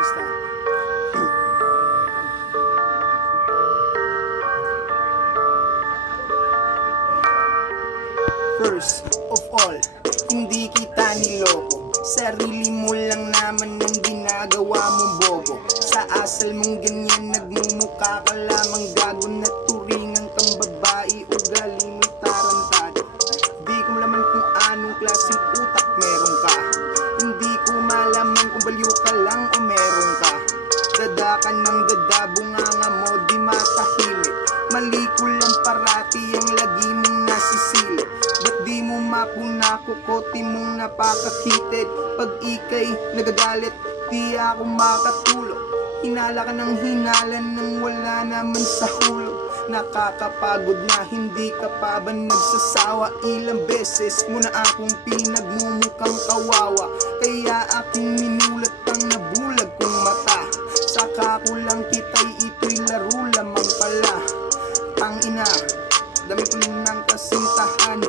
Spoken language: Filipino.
artista. First of all, hindi kita niloko. Sarili mo lang naman ang ginagawa mong bobo. Sa asal mong ganyan nagmumukha ka lamang gago na turingan kang babae. Ugali mo'y tarantado. Di ko malaman kung anong klaseng utak meron ka. Hindi ko malaman kung baliw ka lang o meron ka. Dada ka ng dada, bunganga mo di matahimik. Mali ko lang parati ang lagi mong nasisilip. Ba't di mo mapuna kukote mong napakakitid? Pag ika'y nagagalit, di ako makatulog. Hinala ka ng hinala nang wala naman sa hulog. Nakakapagod na, hindi ka pa ba nagsasawa? Ilang beses mo na akong pinagmumukhang kawawa. Kaya aking minulat ang nabulag kong mata. Saka ko lang kita'y ito'y laro lamang pala. Ang ina, dami ko ng kasintahan.